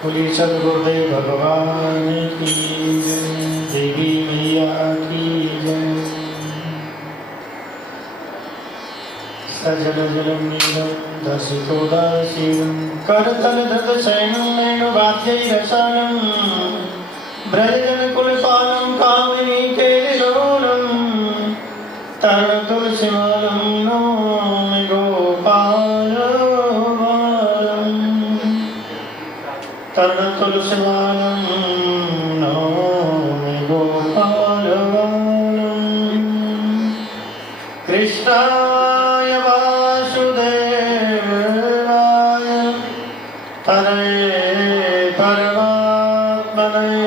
बोलिए सद्गुरुदेव भगवान की जय, देवी मैया की जय। सजल जलम नीलम दसितोदासीनं करतल धृत शयनं वेणुवाद्यैरसानं ब्रजजनकुलपालं कामिनी केलिलोलं तरणतुलसीमालं नमामि गोपालबालं तरणतुलसीमालं नमामि गोपालबालं कृष्णाय वासुदेवाय हरे परमात्मने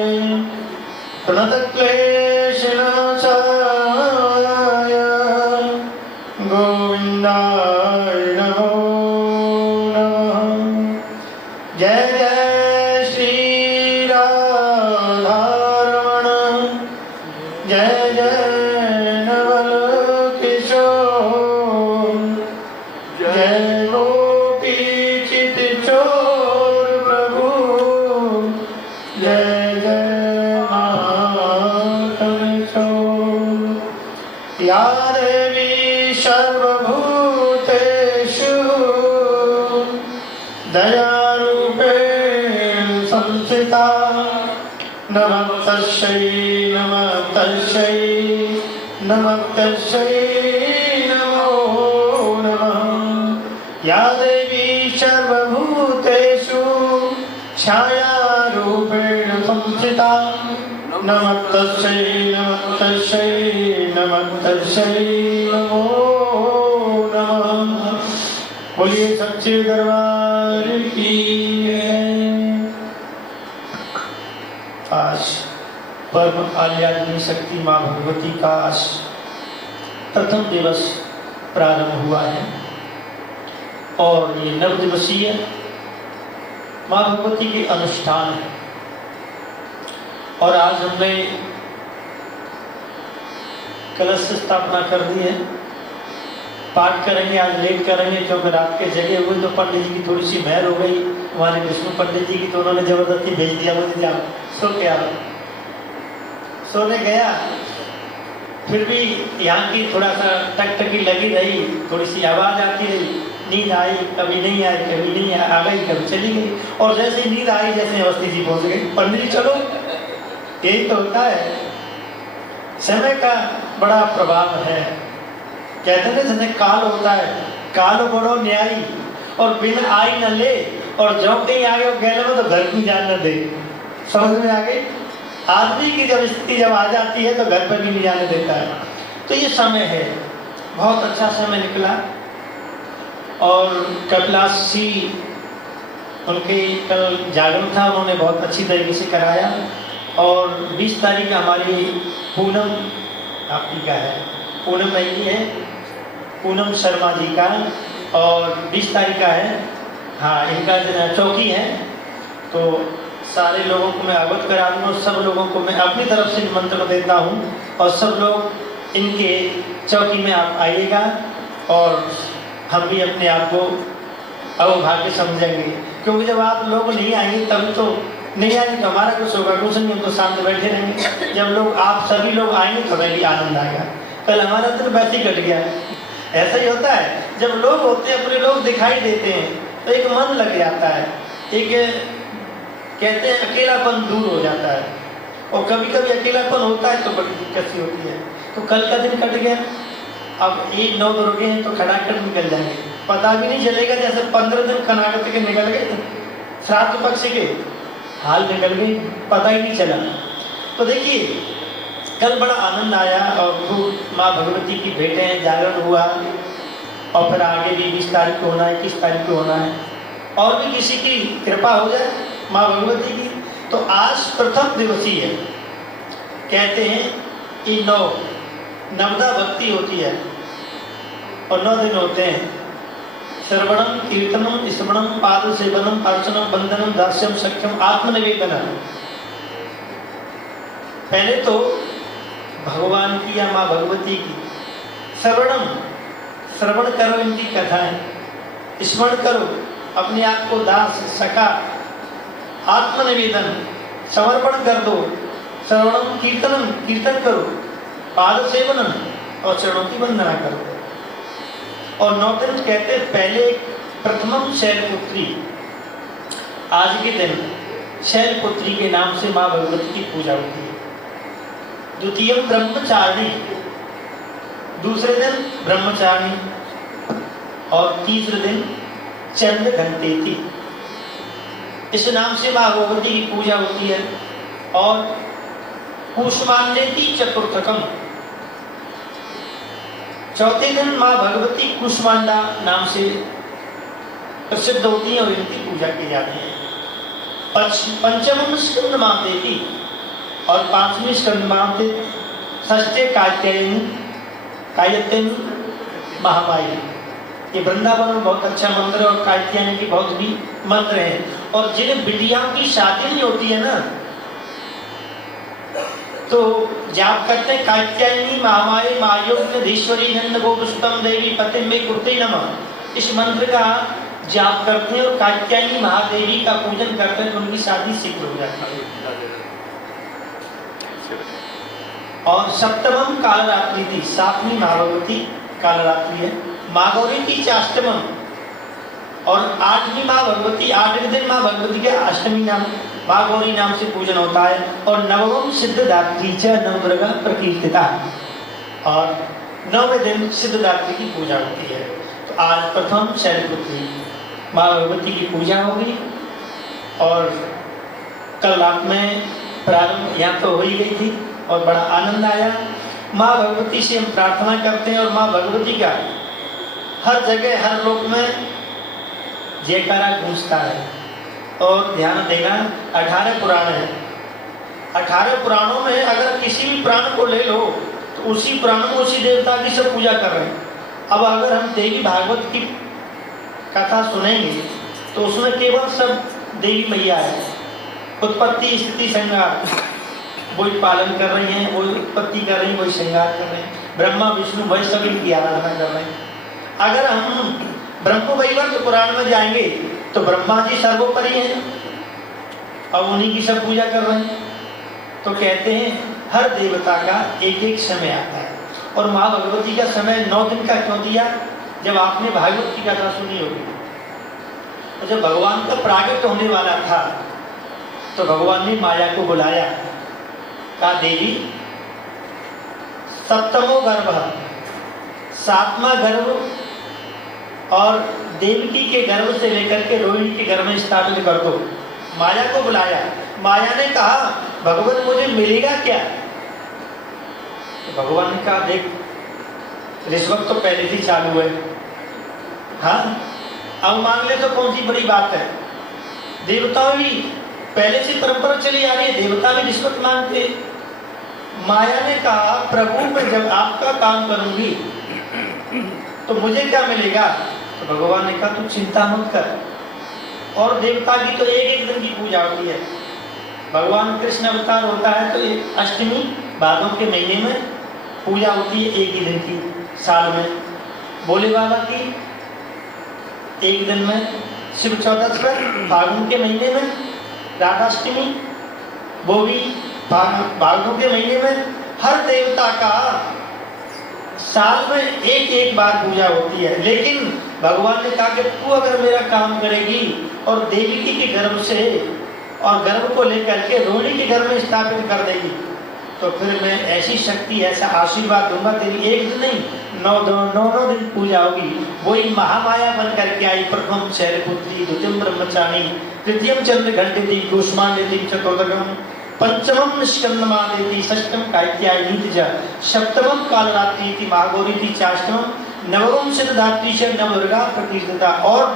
प्रणतक्लेशनाशाय गोविन्दाय नमो नमः। जय जय श्री राधारमण, जय जय नवल किशोर, जय गोपी चित चोर प्रभु, जय जय मातन चोर। या देवी सर्वभूतेषु दयारूपेण संस्थिता नमस्तस्यै नमस्तस्यै नमस्तस्यै नमो नमः। या देवी सर्वभूतेषु छायारूपेण संस्थिता नमस्तस्यै नमस्तस्यै नमस्तस्यै नमो नमः। बोलिए सच्चे दरबार की जय। आज परम आल्याग्नि शक्ति माँ भगवती का प्रथम दिवस प्रारंभ हुआ है और ये नव दिवसीय माँ भगवती के अनुष्ठान है। और आज हमने कलश स्थापना कर दी है। पाठ करेंगे, आज लेट करेंगे क्योंकि रात के जगह हुए तो पंडित जी की थोड़ी सी महर हो गई हमारे विष्णु पंडित जी की, तो उन्होंने जबरदस्ती भेज दिया मुझे आप सो के आओ। सोने गया, फिर भी यहाँ की थोड़ा सा टकटकी लगी रही, थोड़ी सी आवाज़ आती रही, नींद आई, कभी नहीं आई, कभी नहीं आ गई, कभी चली गई। और जैसे ही नींद आई, जैसे अवस्थी जी पहुँच गई, पंडित जी चलो। यही तो होता है, समय का बड़ा प्रभाव है। कहते हैं जैसे काल होता है, काल बड़ो न्यायी और बिन आई न ले, और जो कहीं आगे वो गहले में तो घर की जान न दे। समझ में आ गई? आदमी की जब स्थिति जब आ जाती है तो घर पर भी नहीं जाने देता है। तो ये समय है, बहुत अच्छा समय निकला। और कपिलास जी उनके कल जागरण था, उन्होंने बहुत अच्छी तरीके से कराया। और 20 तारीख हमारी पूनम आपकी का है, पूनम नहीं है, पूनम शर्मा जी का, और 20 तारीख का है। हाँ, इनका चौकी है। तो सारे लोगों को मैं अवगत करा दूँगा, सब लोगों को मैं अपनी तरफ से निमंत्रण देता हूँ। और सब लोग इनके चौकी में आप आइएगा और हम भी अपने आप को अवभाग्य समझेंगे, क्योंकि जब आप लोग नहीं आएंगे तभी तो नहीं आएंगे तो हमारा कुछ होगा, कुछ नहीं, हम तो सामने बैठे रहेंगे। जब लोग आप सभी लोग आएंगे तो हमें भी आनंद आएगा। कल हमारा दिन वैसे ही कट गया। ऐसा ही होता है, जब लोग होते हैं, अपने लोग दिखाई देते हैं तो एक मन लग जाता है, एक कहते हैं अकेलापन दूर हो जाता है। और कभी कभी अकेलापन होता है तो बड़ी दिक्कत सी होती है। तो कल का दिन कट गया, अब 1-9 रुके हैं तो खड़ाखड़ निकल जाएंगे, पता भी नहीं चलेगा। जैसे 15 दिन कनागत के निकल गए, श्राद्ध पक्ष के हाल निकल गई, पता ही नहीं चला। तो देखिए कल बड़ा आनंद आया और खूब माँ भगवती की भेंटें, जागरण हुआ। और फिर आगे भी 20 तारीख को होना है, 21 तारीख को होना है, और भी किसी की कृपा हो जाए माँ भगवती की। तो आज प्रथम दिवसीय है। कहते हैं कि नवदा भक्ति होती है और 9 दिन होते हैं। श्रवणम कीर्तनम स्मरणम पाद सेवनम अर्चनम वंदनम दास्यम सख्यम आत्मनिवेदनम। पहले तो भगवान की या माँ भगवती की श्रवण करो, इनकी कथाएं स्मरण करो, अपने आप को दास सखा आत्मनिवेदन समर्पण कर दो, श्रवणम कीर्तनम कीर्तन करो, पाद सेवनम और चरणों की वंदना करो। और 9 दिन कहते पहले प्रथमम शैलपुत्री, आज के दिन शैलपुत्री के नाम से माँ भगवती की पूजा होती है। द्वितीयम ब्रह्मचारिणी, दूसरे दिन ब्रह्मचारिणी, और तीसरे दिन चंद्र घंटेती, इस नाम से माँ भगवती की पूजा होती है। और कूष्मांडेती चतुर्थकम, चौथे दिन माँ भगवती कूष्मांडा नाम से प्रसिद्ध होती है और इनकी पूजा की जाती है। पंचम स्कंद मातेती और 5वीं स्कंद माते, षष्ठे कात्यायनी कायत्यायनी महामाई। ये वृंदावन में बहुत अच्छा मंदिर और कात्यायनी की बहुत भी मंत्र है। और जिन बिटियाओं की शादी नहीं होती है ना, तो जाप करते हैं कात्यायनी महामाई मायोगधीश्वरी नंद गोपुष्टम देवी पति में कुर्ते नमः। इस मंत्र का जाप करते हैं और कात्यायनी महादेवी का पूजन करते हैं, उनकी शादी शीघ्र हो जाती है। और सप्तमम कालरात्रि थी, 7वीं महाभगवती कालरात्रि है। माँ गौरी की चाष्टमम और 8वीं माँ भगवती, 8वें दिन माँ भगवती के अष्टमी नाम माँ गौरी नाम से पूजन होता है। और नवम सिद्धदात्री च नवदुर्गा प्रकीर्तिता, और 9वें दिन सिद्धदात्री की पूजा होती है। तो आज प्रथम शैलपुत्री माँ भगवती की पूजा होगी। और कल रात में प्रारंभ यहाँ तो हो ही गई थी और बड़ा आनंद आया। माँ भगवती से हम प्रार्थना करते हैं और माँ भगवती का हर जगह हर लोक में जयकारा गूंजता है। और ध्यान देना 18 पुराण है, 18 पुराणों में अगर किसी भी पुराण को ले लो तो उसी पुराण में उसी देवता की सब पूजा कर रहे हैं। अब अगर हम देवी भागवत की कथा सुनेंगे तो उसमें केवल सब देवी मैया है, उत्पत्ति स्थिति संहार वही पालन कर रही हैं, वही उत्पत्ति कर रही हैं, वही श्रृंगार कर रहे हैं। ब्रह्मा विष्णु वही सभी की आराधना कर रहे हैं। अगर हम ब्रह्म वैवर्त पुराण में जाएंगे तो ब्रह्मा जी सर्वोपरि हैं और उन्हीं की सब पूजा कर रहे हैं। तो कहते हैं हर देवता का एक एक समय आता है। और माँ भगवती का समय 9 दिन का क्यों दिया? जब आपने भागवत की कथा सुनी होगी, तो जब भगवान का प्रागट्य होने वाला था तो भगवान ने माया को बुलाया, कहा देवी सप्तमो गर्भ, 7वां गर्भ और देवकी के गर्भ से लेकर के रोहिणी के गर्भ में स्थापित कर दो। माया को बुलाया, माया ने कहा भगवान मुझे मिलेगा क्या? तो भगवान ने कहा देख रिश्वत तो पहले से चालू है, हाँ अब मांग ले तो कौन सी बड़ी बात है। देवता भी पहले से परंपरा चली आ रही है, देवता भी रिश्वत मांगते। माया ने कहा प्रभु मैं जब आपका काम करूंगी तो मुझे क्या मिलेगा? तो भगवान ने कहा तू चिंता मत कर। और देवता की तो एक एक दिन की पूजा होती है। भगवान कृष्ण अवतार होता है तो अष्टमी भादों के महीने में पूजा होती है, एक ही दिन की साल में। भोले बाबा की एक दिन में, शिव चौदस पर फागुन के महीने में, राधाष्टमी वो भी फागुन के महीने में। हर देवता का साल में एक एक बार पूजा होती है। लेकिन भगवान ने कहा कि तू अगर मेरा काम करेगी और देवी के गर्भ से और गर्भ को लेकर के रोहिणी के गर्भ में स्थापित कर देगी तो फिर मैं ऐसी शक्ति ऐसा आशीर्वाद दूंगा, तेरी एक दिन नहीं 9 दिन पूजा होगी। वही महामाया बन करके आई। प्रथम शैलपुत्री, द्वितीयम ब्रह्मचारिणी, तृतीयम चंद्र घंटेति, कूष्मांडेति, चतुर्थकम पंचमम स्कंदमादेति, षष्ठम कात्यायनी, सप्तमम कालरात्रि, महागौरी, चाष्टमम नवम सिद्धदात्री से नवदुर्गा प्रकीर्तिता। और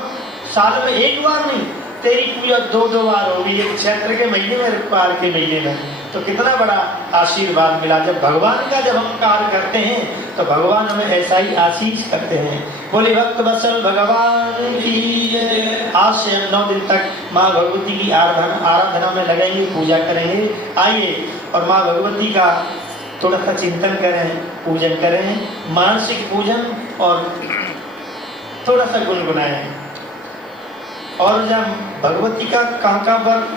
साल में एक बार नहीं तेरी पूजा 2 बार होगी, एक चैत्र के महीने में, एक पार के महीने में। तो कितना बड़ा आशीर्वाद मिला। जब भगवान का जब हम कार्य करते हैं तो भगवान हमें ऐसा ही आशीष करते हैं। बोले भक्त वत्सल भगवान की जय। आज से हम 9 दिन तक माँ भगवती की आराधना में लगेंगे, पूजा करेंगे। आइए और माँ भगवती का थोड़ा सा चिंतन करें, पूजन करें, मानसिक पूजन और थोड़ा सा गुनगुनाएं। और जब भगवती का कहाँ पर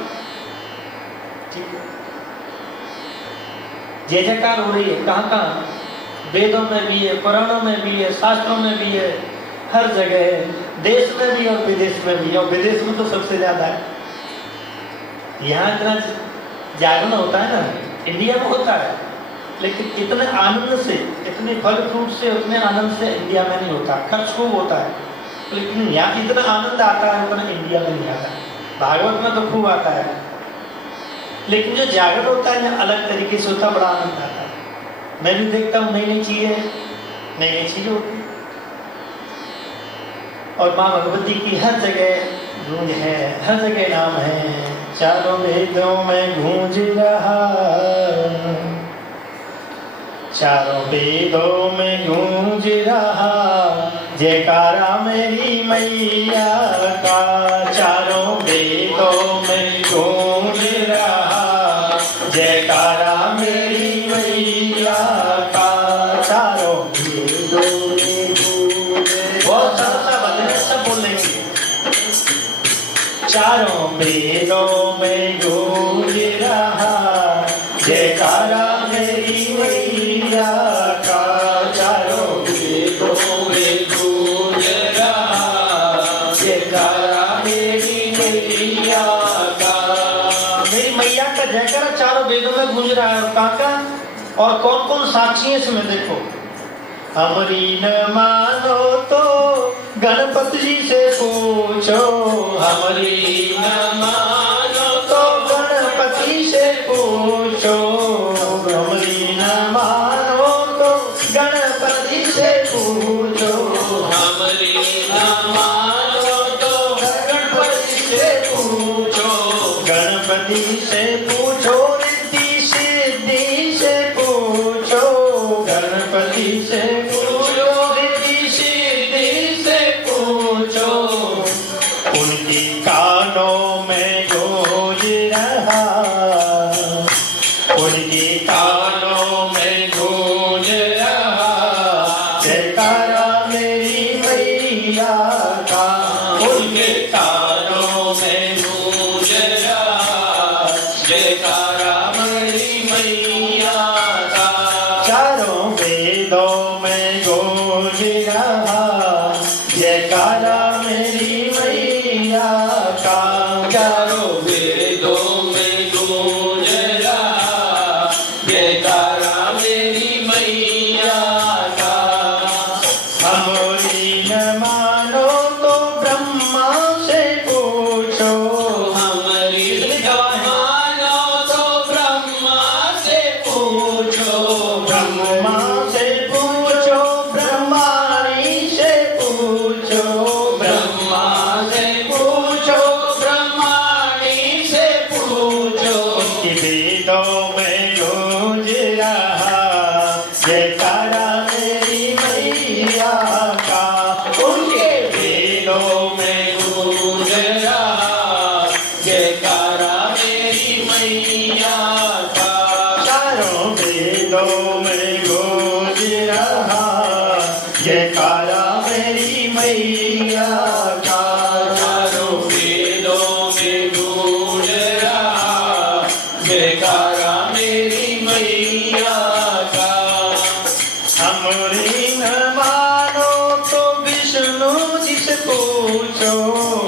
ठीक है, जय जयकार हो रही है कहाँ कहाँ, वेदों में भी है, पुराणों में भी है, शास्त्रों में भी है, हर जगह है, देश में भी और विदेश में भी, और विदेश में तो सबसे ज्यादा है। यहाँ इतना जागरण होता है ना, इंडिया में होता है, लेकिन इतने आनंद से, इतने फल फ्रूट से, उतने आनंद से इंडिया में नहीं होता। खर्च खूब होता है, लेकिन यहाँ इतना आनंद आता है उतना इंडिया में नहीं आता। भागवत में तो खूब आता है, लेकिन जो जागरण होता है ना अलग तरीके से होता, बड़ा आनंद आता है। मैं भी देखता हूँ नई नई चीजें होती है, और माँ भगवती की हर जगह गूंज है, हर जगह नाम है, चारों वेदों में गूंज रहा, चारों वेदों में गूंज रहा, जयकारा मेरी मैया का, चारों वेदों में गूंज रहा, जयकारा मेरी मैया का, चारों वेदों में गूंज रहा। बहुत सरल भजन है, सब बोलेंगे। चारों वेदों में गूंज रहा, जयकारा मेरी मैया का, चारों वेदों में गूंज रहा, जयकारा मेरी मैया का। मेरी मैया का जयकारा चारों वेदों में गूंज रहा है। काका और कौन कौन साक्षी है इसमें देखो। हमारी न मानो तो गणपति जी से पूछो, हमारी न मानो तो गणपति से पूछो, हमारी न मानो तो गणपति से पूछो, हमारी न मानो तो गणपति से पूछो, गणपति से पूछो, रिद्धि सिद्धि से पूछो, गणपति से पूछो, रिद्धि सिद्धि से पूछो, उनकी कानों में गूंज रहा, उनकी कानों में गूंज रहा, जयकारा मेरी मैया का, उनके कानों में गूंज रहा, जयकारा मेरी मैया का, चारों वेदों में गूंज रहा, जयकारा मेरी मैया का, चारों वेदों में गूंज रहा, जयकारा मेरी मैया का। हमारी न मानो तो ब्रह्मा से पूछो, हमारी न मानो तो ब्रह्मा से पूछो, ब्रह्मा से पूछो, ब्रह्माणी से पूछो, ब्रह्मा से पूछो, ब्रह्माणी से पूछो, कि वेदों में गूंज रहा, जयकारा मेरी मैया का, उनके वेदों में गूंज रहा, जयकारा मेरी मैया का, चारों वेदों में गूंज रहा, जयकारा मेरी मैया का, चारों वेदों में गूंज रहा, जयकारा मेरी मैया का। हमारी न मानो तो विष्णु जी से पूछो,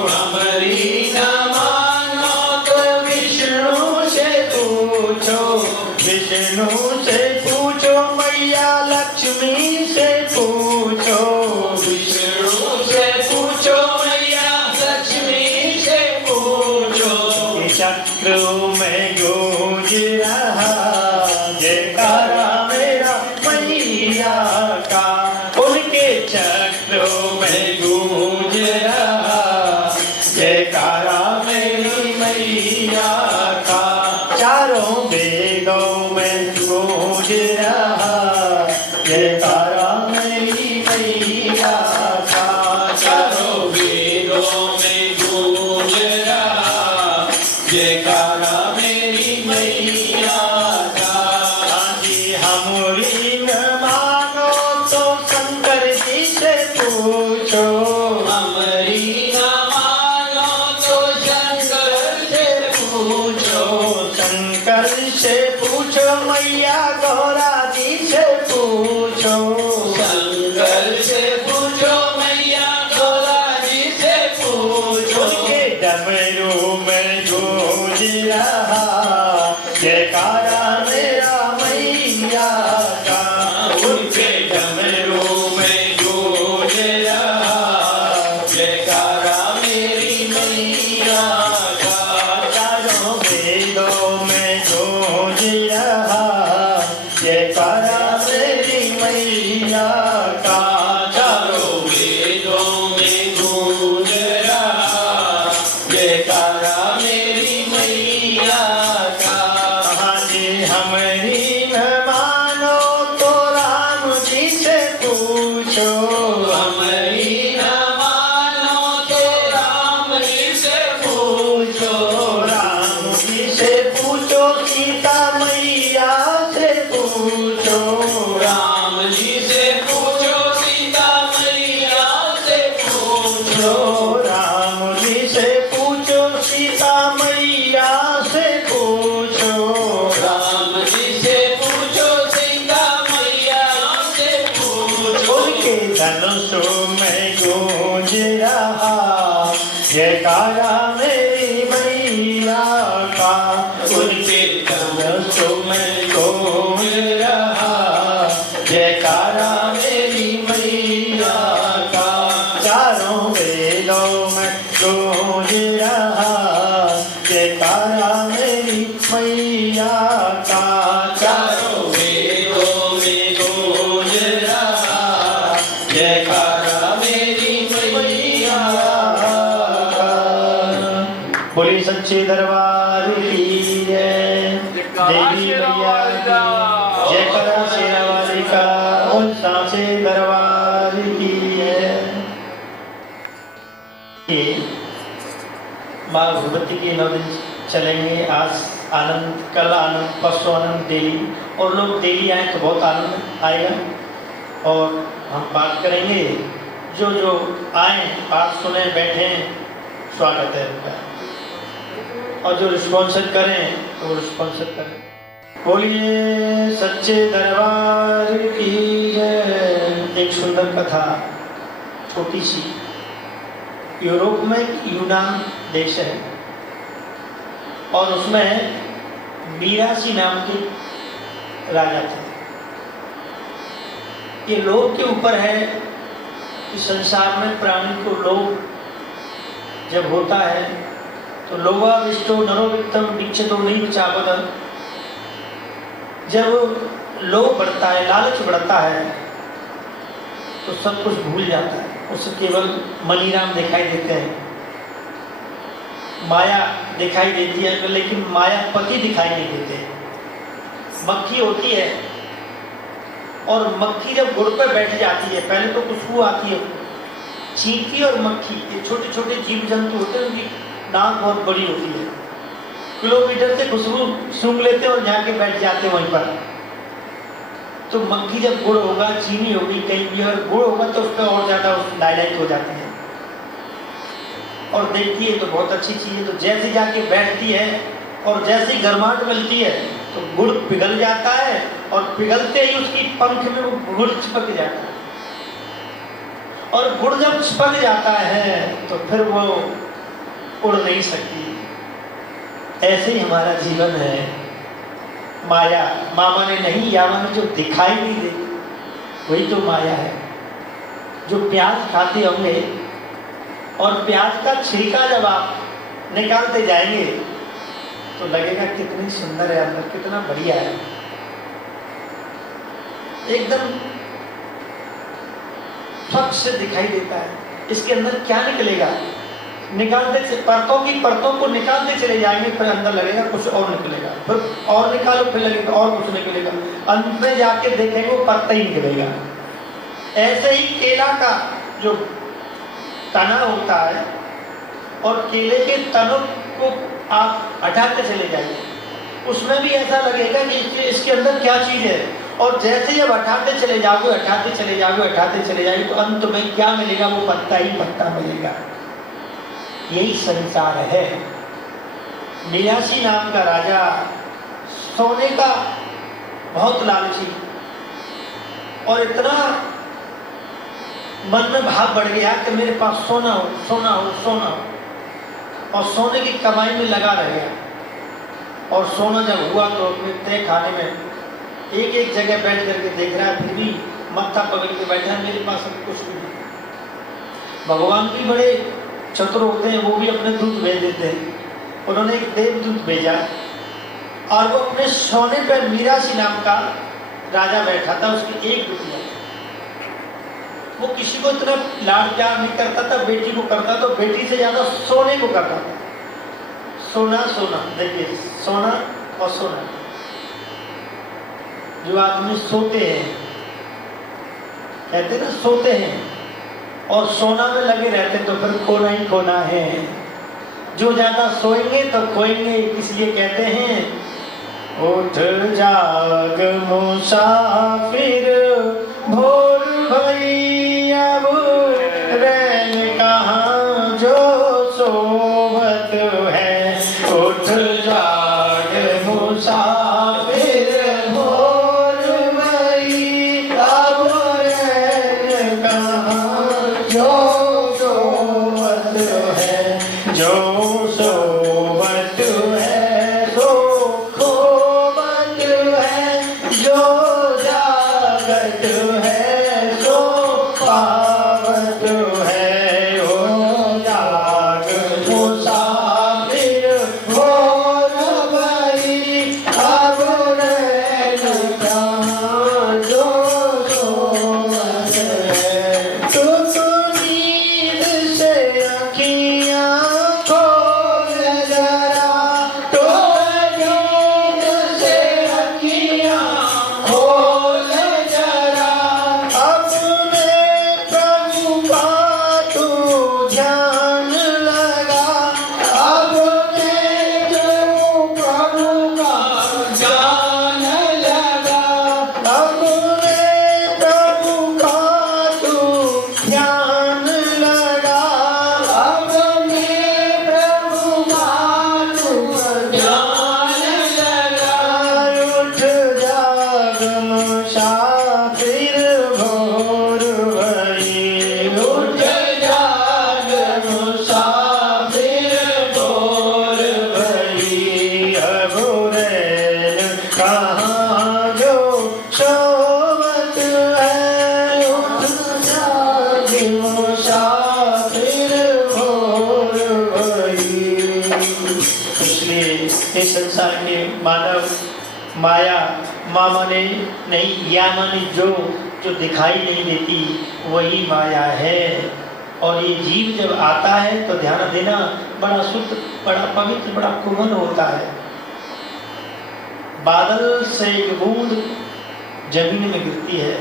हमारी न मानो तो विष्णु से पूछो, विष्णु से पूछो, मैया लक्ष्मी से पूछो, विष्णु से पूछो, मैया लक्ष्मी से पूछो, चक्र में गूंज रहा, जयकारा मेरा मैया का, उनके चक्र में गूंज रहा, जयकारा मेरी मैया का, चारों वेदों में गूंज रहा, जयकारा मेरी मैया का, चारों वेदों में गूंज रहा, जयकारा मेरी मैया का। हमारी न मानो तो शंकर जी से पूछो, हमारी न मानो तो शंकर से पूछो, शंकर शंकर से पूछो मैया गौरा जी से पूछो, शंकर से पूछो मैया गौरा जी से पूछो। उनके डमरू में गूंज रहा जयकारा मेरा मैया का, उनके डमरू में गूंज रहा जयकारा मेरी मैया का। चारों वेदों में गूंज रहा जयकारा मेरी मैया का, चारों वेदों में गूंज रहा जयकारा मेरी मैया का। हाँ जी हमारी न मानो तो राम जी से पूछो, हमारी न मानो तो राम जी से पूछो। राम जी से पूछो सीता मैया से पूछो, राम जी से पूछो सीता मैया से पूछो। राम जी से पूछो सीता मैया से पूछो, राम जी से पूछो सीता मैया से पूछो। उनके धनुषों में गूंज रहा जयकारा मेरी मैया का, उनके धनुषों में गूंज रहा जयकारा मेरी मैया का, चारों वेदों में गूंज रहा जयकारा मेरी मैया का, चारों वेदों में गूंज रहा जयकारा मेरी मैया का। बोली सच्चे दरबार की जय, देवी मैया की जय, करा शेरा वाली का उन सांचे दरबार की जय। ये माँ भगवती के 9 दिन चलेंगे। आज आनंद, कल आनंद, परसों आनंद डेली, और लोग डेली आए तो बहुत आनंद आएगा। और हम बात करेंगे, जो जो आए बात सुने बैठे स्वागत है उनका, और जो रिस्पॉन्सर करें तो वो रिस्पॉन्सर करें। बोलिए सच्चे दरबार की जय। एक सुंदर कथा, छोटी सी। यूरोप में यूनान देश है और उसमें मीरासी नाम के राजा थे। ये लोभ के ऊपर है कि संसार में प्राणी को लोभ जब होता है तो लोभाविष्टो नरो वित्तम दीक्षितो नहीं बचावद। जब लोभ बढ़ता है, लालच बढ़ता है तो सब कुछ भूल जाता है, उसे केवल मनीराम दिखाई देते हैं, माया दिखाई देती है, लेकिन माया पति दिखाई नहीं देते। मक्खी होती है और मक्खी जब गुड़ पर बैठ जाती है, पहले तो खुशबू आती है, चींटी और मक्खी ये छोटे छोटे जीव जंतु होते हैं, उनकी नाक बहुत बड़ी होती है, किलोमीटर से खुशबू सूंघ लेते हैं और जाके बैठ जाते हैं वहीं पर। तो मक्खी जब गुड़ होगा, चीनी होगी, कहीं भी अगर गुड़ होगा तो उसका और ज़्यादा लाइलाइट हो जाती है और देखती है तो बहुत अच्छी चीज़ है। तो जैसे जाके बैठती है और जैसे ही गर्माहट मिलती है तो गुड़ पिघल जाता है और पिघलते ही उसकी पंख में वो गुड़ चिपक जाता है, और गुड़ जब चिपक जाता है तो फिर वो उड़ नहीं सकती। ऐसे ही हमारा जीवन है। माया मामा ने नहीं, यामा ने जो दिखाई नहीं देती वही तो माया है। जो प्याज खाते होंगे और प्याज का छिलका जब आप निकालते जाएंगे तो लगेगा कितनी सुंदर है अंदर, कितना बढ़िया है, एकदम स्वच्छ से दिखाई देता है। इसके अंदर क्या निकलेगा, निकालते परतों को निकालते चले जाएंगे, फिर अंदर लगेगा कुछ और निकलेगा, फिर और निकालो, फिर लगेगा और कुछ निकलेगा, अंत में जाके देखेंगे वो परता ही निकलेगा। ऐसे ही केला का जो तना होता है और केले के तनों को आप हटाते चले जाइए, उसमें भी ऐसा लगेगा कि इसके अंदर क्या चीज़ है, और जैसे जब हटाते चले जाओगे हटाते चले जाओगे हटाते चले जाओगे तो अंत में क्या मिलेगा, वो पत्ता ही पत्ता मिलेगा। यही संसार है। मीरासी नाम का राजा सोने का बहुत लालची और इतना मन में भाव बढ़ गया कि मेरे पास सोना हो, सोना हो, सोना हो, और सोने की कमाई में लगा रह गया। और सोना जब हुआ तो अपने तय खाने में एक एक जगह बैठ करके देख रहा है, फिर भी मत्था पकड़ के बैठा है, मेरे पास अभी कुछ नहीं। भगवान भी बड़े चतुर होते हैं, वो भी अपने दूत भेज देते हैं। उन्होंने एक देवदूत भेजा और वो अपने सोने पर मीरासी नाम का राजा बैठा था, उसकी एक दुनिया। वो किसी को इतना लाड प्यार नहीं करता था, बेटी को करता तो बेटी से ज्यादा सोने को करता था। सोना सोना, देखिए सोना और सोना। जो आदमी सोते हैं, कहते हैं ना सोते हैं और सोना में लगे रहते तो फिर खोना ही खोना है। जो ज्यादा सोएंगे तो खोएंगे, इसलिए कहते हैं उठ जाग मुसाफिर भोर भई अब रैन कहाँ जो सोवत है। उठ जाग मुसाफिर भोर भई अब रैन कहाँ जो सोवत है। जो सोवत है सो खोवत है, जो जागत है सो पावत है। ओ जाग मुसाफिर भोर भई अब रैन कहाँ जो सोवत है। तुम नींद से अखियाँ खोल जरा, तुम नींद से अखियाँ खोल जरा, अपने प्रभु का तू ध्यान लगा, अपने जो प्रभु का ध्यान लगा, अपने प्रभु का तू ध्यान लगा, अपने प्रभु का तू ध्यान लगा। उठ जाग मुसाफिर भोर भई, उठ जाग मुसाफिर भोर भई अब रैन कहाँ जो सोवत है। उठ जाग मुसाफिर भोर भई। इसलिए इस संसार के मानव माया मामा ने नहीं, या माने जो दिखाई नहीं देती वही माया है। और ये जीव जब आता है तो ध्यान देना, बड़ा शुद्ध, बड़ा पवित्र, बड़ा कोमल होता है। बादल से एक बूंद जमीन में गिरती है,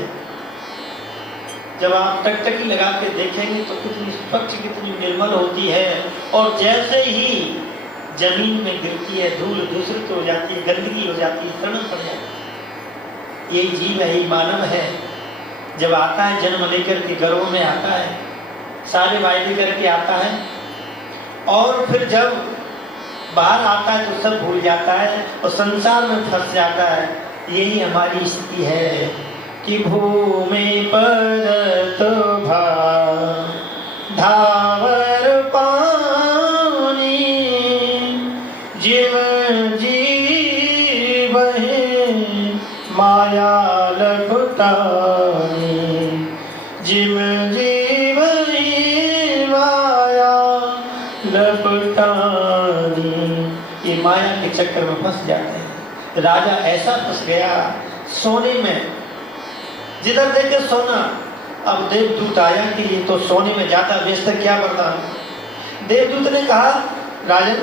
जब आप टकटकी लगा के देखेंगे तो कितनी स्वच्छ, कितनी निर्मल होती है। और जैसे ही जमीन में गिरती है, धूल दूषित हो जाती है, गंदगी हो जाती है, तृण पड़ जाती है। यही जीव है, यही मानव है। जब आता है जन्म लेकर के गर्भ में आता है, सारे वायदे करके आता है, और फिर जब बाहर आता है तो सब भूल जाता है और संसार में फंस जाता है। यही हमारी स्थिति है कि भूमि पर तो धावर पानी, जिम जीव माया लपटानी, जिम जीव माया लपटानी। ये माया के चक्कर में फंस जाते हैं। राजा ऐसा फंस गया सोने में, जिधर देखे सोना। अब देवदूत आया कि ये तो सोने में ज्यादा व्यस्त है, क्या वरदान। देवदूत ने कहा राजन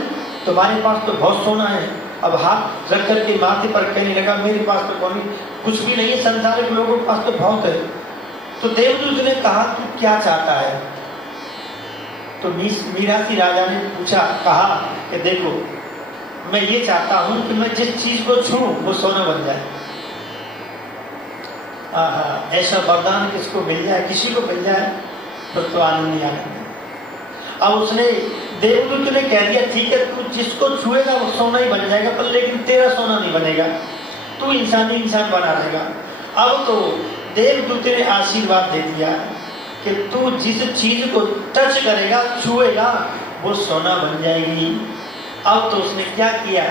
तुम्हारे पास तो बहुत सोना है। अब हाथ रख करके माथे पर कहने लगा मेरे पास तो कुछ भी नहीं है, संसार के लोगों के पास तो बहुत है। तो देवदूत ने कहा तू क्या चाहता है। तो मीरासी राजा ने पूछा, कहा कि देखो मैं ये चाहता हूं कि मैं जिस चीज को छूऊं वो सोना बन जाए। ऐसा वरदान किसको मिल जाए, किसी को मिल जाए तो आनंद ही आनंद है। अब उसने देवदूत ने कह दिया ठीक है, तू जिसको छुएगा वो सोना ही बन जाएगा, पर लेकिन तेरा सोना नहीं बनेगा, तू इंसान ही इंसान बना रहेगा। अब तो देवदूत ने आशीर्वाद दे दिया कि तू जिस चीज को टच करेगा, छुएगा, वो सोना बन जाएगी। अब तो उसने क्या किया,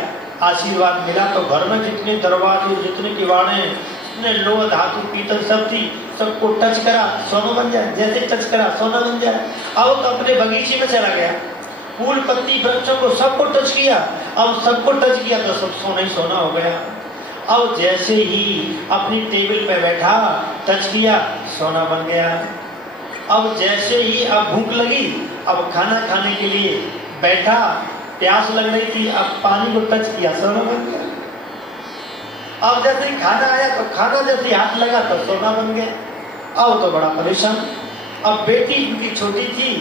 आशीर्वाद मिला तो घर में जितने दरवाजे, जितने किवाड़े, जितने लोह धातु पीतल सब थी, सबको टच करा, सोना बन जाए, जैसे टच करा सोना बन जाए। अब तो अपने बगीचे में चला गया, फूल पत्ती वृक्षों को सबको टच किया, अब सबको टच किया तो सब सोना ही सोना हो गया। अब जैसे ही अपनी टेबल पे बैठा, टच किया, सोना बन गया। अब जैसे ही अब भूख लगी, अब खाना खाने के लिए बैठा, प्यास लग रही थी, अब पानी को टच किया, सोना बन गया। अब जैसे ही खाना आया तो खाना जैसे हाथ लगा तो सोना बन गया। अब तो बड़ा परेशान। अब बेटी उनकी छोटी थी,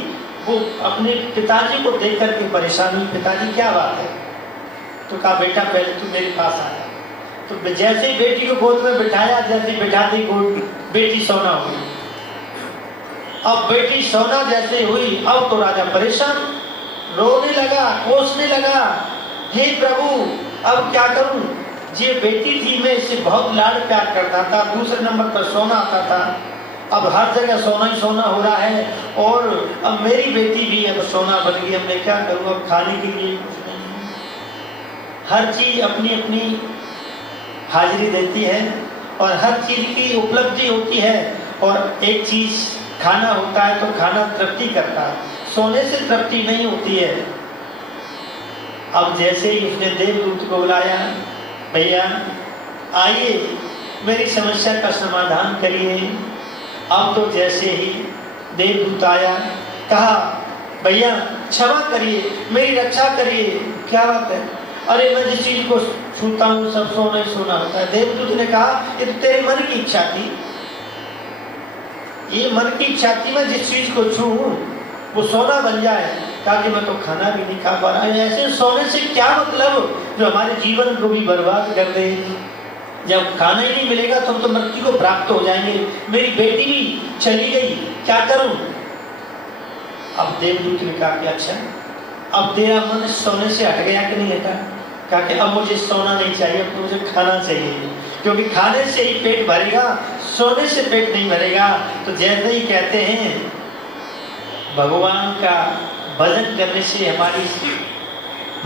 वो अपने पिताजी को देख करके परेशान हुई, पिताजी क्या बात है? तो कहा बेटा पहले तू मेरे पास आया। तो जैसे ही बेटी को गोद में बिठाया, जैसे ही बिठाते ही बेटी सोना हुई। अब बेटी सोना जैसे हुई, अब तो राजा परेशान, रोने लगा, कोसने लगा, हे प्रभु अब क्या करूं? ये बेटी थी, मैं इससे बहुत लाड प्यार करता था, दूसरे नंबर पर सोना आता था, अब हर जगह सोना ही सोना हो रहा है, और अब मेरी बेटी भी अब सोना बन गई, अब मैं क्या करूं? अब खाने के लिए कुछ नहीं। हर चीज अपनी अपनी हाजिरी देती है और हर चीज की उपलब्धि होती है, और एक चीज खाना होता है तो खाना तृप्ति करता है, सोने से तृप्ति नहीं होती है। अब जैसे ही उसने देवदूत को बुलाया, भैया आइए मेरी समस्या का समाधान करिए। अब तो जैसे ही देवदूत आया, कहा भैया क्षमा करिए, मेरी रक्षा करिए। क्या बात है? अरे मैं जिस चीज को छूता हूँ सब सोना ही सोना होता है। देवदूत ने कहा ये तो तेरे मन की इच्छा थी, ये मन की इच्छा थी, मैं जिस चीज को छूऊं वो सोना बन जाए, ताकि मैं तो खाना भी नहीं खा पा रहा। ऐसे सोने से क्या मतलब जो हमारे जीवन को भी बर्बाद कर दे। जब खाना ही नहीं मिलेगा तो हम तो मृत्यु को प्राप्त हो जाएंगे। मेरी बेटी भी चली गई, क्या करूं? अब देवदूत ने कहा कि अच्छा अब तेरा मन सोने से हट गया कि नहीं हटा? कहा कि अब मुझे सोना नहीं चाहिए, अब मुझे खाना चाहिए, क्योंकि खाने से ही पेट भरेगा, सोने से पेट नहीं भरेगा। तो जैसे ही कहते हैं भगवान का भजन करने से हमारी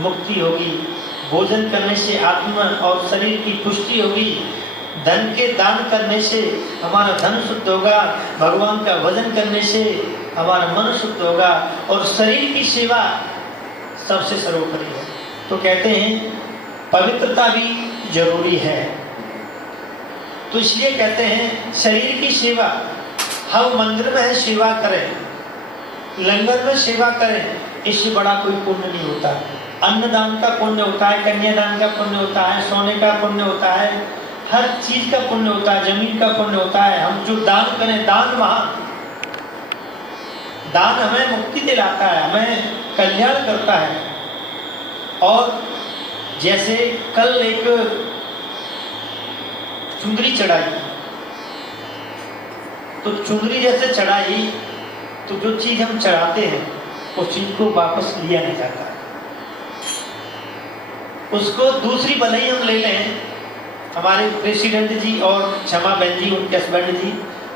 मुक्ति होगी, भोजन करने से आत्मा और शरीर की पुष्टि होगी, धन के दान करने से हमारा धन शुद्ध होगा, भगवान का भजन करने से हमारा मन शुद्ध होगा, और शरीर की सेवा सबसे सर्वोपरि है। तो कहते हैं पवित्रता भी जरूरी है, तो इसलिए कहते हैं शरीर की सेवा, हम मंदिर में सेवा करें, लंगर में सेवा करें, इससे बड़ा कोई पुण्य नहीं होता। अन्नदान का पुण्य होता है, कन्यादान का पुण्य होता है, सोने का पुण्य होता है, हर चीज का पुण्य होता है, जमीन का पुण्य होता है। हम जो दान करें, दान महान, दान हमें मुक्ति दिलाता है, हमें कल्याण करता है। और जैसे कल एक चुंदरी चढ़ाई, तो चुंदरी जैसे चढ़ाई तो जो चीज हम चढ़ाते हैं उस चीज को वापस लिया नहीं जाता, उसको दूसरी भले ही हम ले लें। हमारे प्रेसिडेंट जी और क्षमा बहन जी, उनके हस्बैंड जी,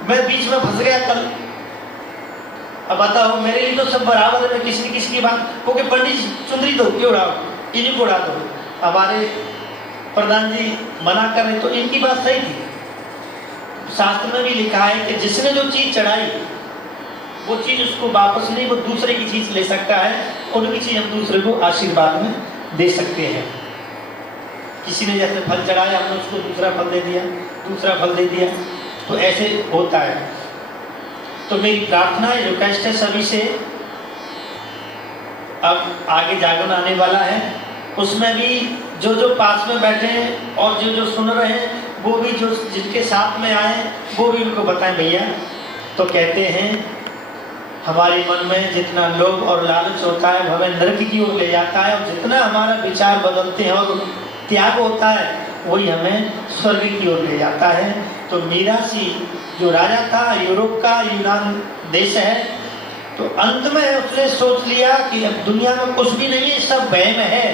मैं बीच में फंस गया कल। अब बताओ मेरे लिए तो सब बराबर है, किसकी बात क्योंकि पंडित चुंदरी दो क्यों उड़ाओ, इन्हीं को उड़ा दो। हमारे प्रधान जी मना कर रहे तो इनकी बात सही थी। शास्त्र में भी लिखा है कि जिसने जो चीज चढ़ाई वो चीज उसको वापस नहीं, वो दूसरे की चीज ले सकता है, उनकी चीज हम दूसरे को आशीर्वाद में दे सकते हैं। किसी ने जैसे फल चढ़ाया, हमने उसको दूसरा फल दे दिया, दूसरा फल दे दिया, तो ऐसे होता है। तो मेरी प्रार्थना है, रिक्वेस्ट है सभी से, अब आगे जागरण आने वाला है, उसमें भी जो जो पास में बैठे हैं और जो जो सुन रहे हैं वो भी जो जिनके साथ में आए वो भी उनको बताएं भैया। तो कहते हैं हमारे मन में जितना लोभ और लालच होता है वो हमें नरक की ओर ले जाता है, और जितना हमारा विचार बदलते हैं और त्याग होता है वही हमें स्वर्ग की ओर ले जाता है। तो मीरासी जो राजा था, यूरोप का यूनान देश है, तो अंत में उसने सोच लिया कि अब दुनिया में कुछ भी नहीं है, सब वहम है,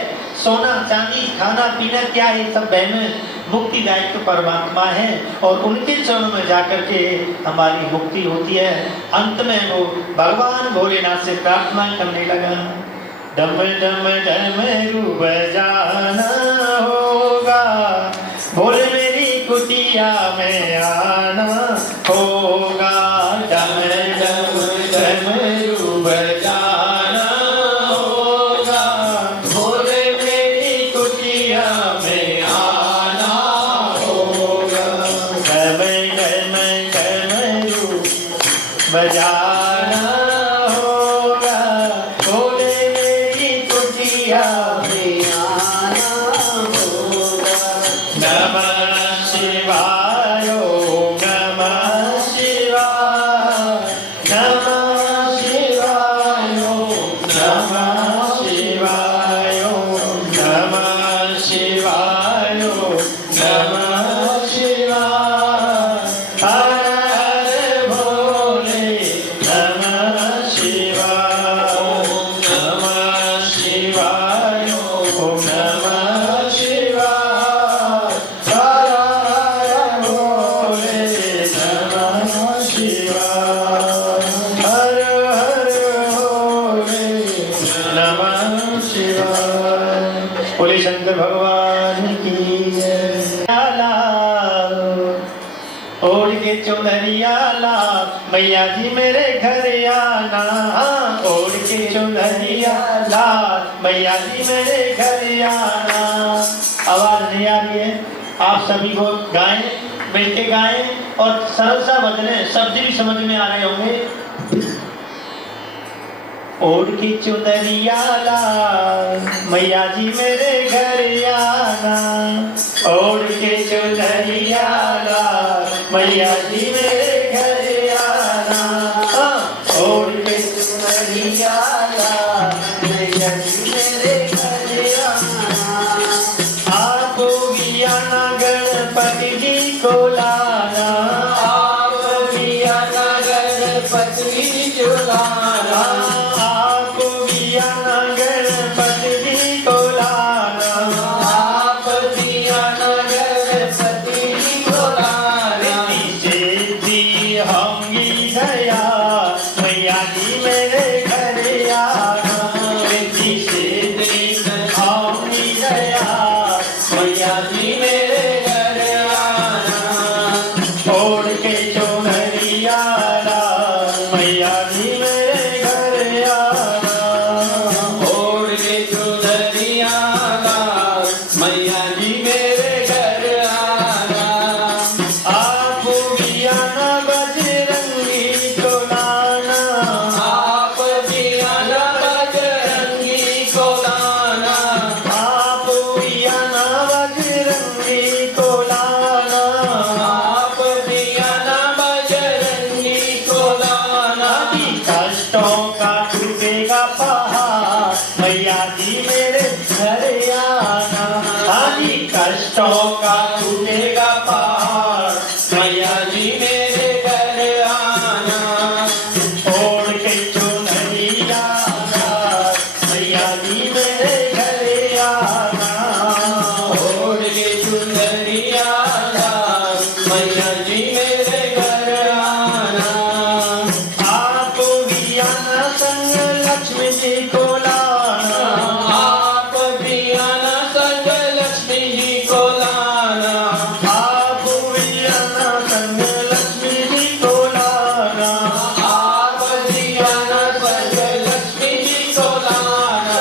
सोना चांदी खाना पीना क्या है, सब वहम है, मुक्तिदायक तो परमात्मा है और उनके चरणों में जाकर के हमारी मुक्ति होती है। अंत में वो भगवान भोलेनाथ से प्रार्थना करने लगा, डम डम डमरू बजाना होगा, भोले मेरी कुटिया में आना होगा, डम डम डमरू बजाना होगा, भोले मेरी कुटिया में आना होगा, डम डम डमरू बजाना होगा, भोले मेरी कुटिया में आना होगा। नमः शिवाय ओम नमः शिवाय, नमः शिवाय ओम नमः शिवाय ओम नमः शिवाय ओम नमः शिवाय, हर हर भोले नमः शिवाय ओम नमः शिवाय ओम नमः शिवाय, हर हर भोले नमः शिवाय, हर हर भोले नमः शिवाय। बोले शंकर भगवान की जय। लाल ओढ़ के चुनरिया लाल, मैया जी मेरे घर आना, ओढ़ के चुनरिया लाल, मैया जी मेरे घर आना। आवाज नहीं आ रही है, आप सभी को गाएं, मिलके गाएं और सरल सा भजन है, शब्द भी समझ में आ रहे होंगे। ओढ़ के चुनरिया लाल, मैया जी मेरे घर आना, ओढ़ के चुनरिया लाल, मैया जी मेरे घर आना, ओढ़ के चुनरिया लाल, मैया जी मेरे घर आना। आपको भी आना गणपति जी को लाना, आप भी आना गणपति जी को लाना, आपको भी आना गणपति जी को लाना, आप भी आना गणपति जी को लाना। सिद्धि होंगी दया, मैया जी मेरे घर आना, सिद्धि होंगी दया, मैया जी मेरे घर आना। ओढ़ के चुनरिया लाल, मैया जी मेरे घर आना, ओढ़ के चुनरिया लाल, मैया जी मेरे घर आना। आप भी आना बजरंगी को लाना, आप भी आना बजरंगी को लाना, आप भी आना बजरंगी को लाना, आप भी आना बजरंगी को लाना। कष्टों का टूटेगा पहाड़, मैया जी मेरे घर आना, आदि कष्टों का टूटेगा पहाड़, मैया जी मेरे घर आना। ओढ़ के चुनरिया लाल, मैया जी मेरे घर आना, ओढ़ के चुनरिया लाल, मैया जी मेरे घर आना। आपको भी आना संग लक्ष्मी जी को लाना, आप भी आना संग लक्ष्मी जी को लाना, आप भी आना संग लक्ष्मी जी को लाना, आप भी आना संग लक्ष्मी जी को लाना।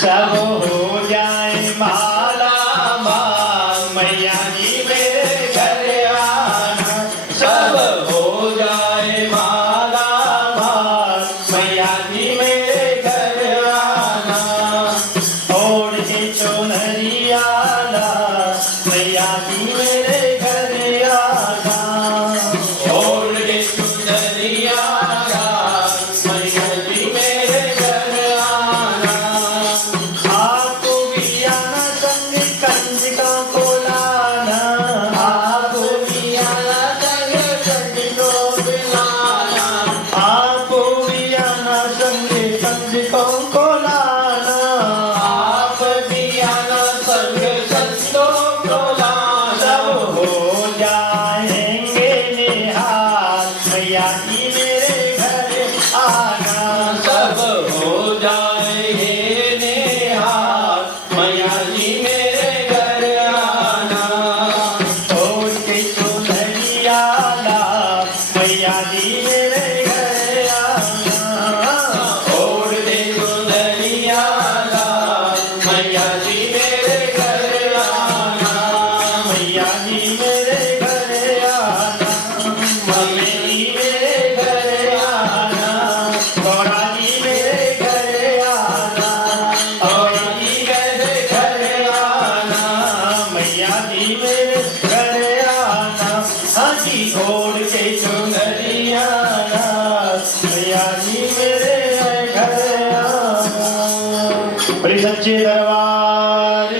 सब हो जाए माला माल, मैया जी मेरे घर आना, सब हो जाए माला माल, मैया जी मेरे घर आना। ओढ़ के चुनरिया लाल, मैया जी मेरे घर आना, ओढ़ के चुनरिया लाल, मैया जी मेरे घर आना। आप को लाना, आप दिया ना संग संतों को लाना। सब हो जाएंगे निहाल, मैया जी मेरे घर आना। सब हो जाएंगे निहाल, मैया जी मेरे घर आना। ओढ़ के चुनरिया लाल, मैया जी मेरे घर आना। ओढ़ दे दुल्हनिया लाल, मैया जी मेरे घर आना। मैया जी मेरे घर आना, मम्मी जी मेरे घर आना, गौरा जी मेरे घर आना, और जी मेरे घर आना। मैया जी मेरे घर आना। हाँ जी ओढ़ के चुनरिया लाल, मैया जी मेरे घर आना। बड़ी सच्चे दरबार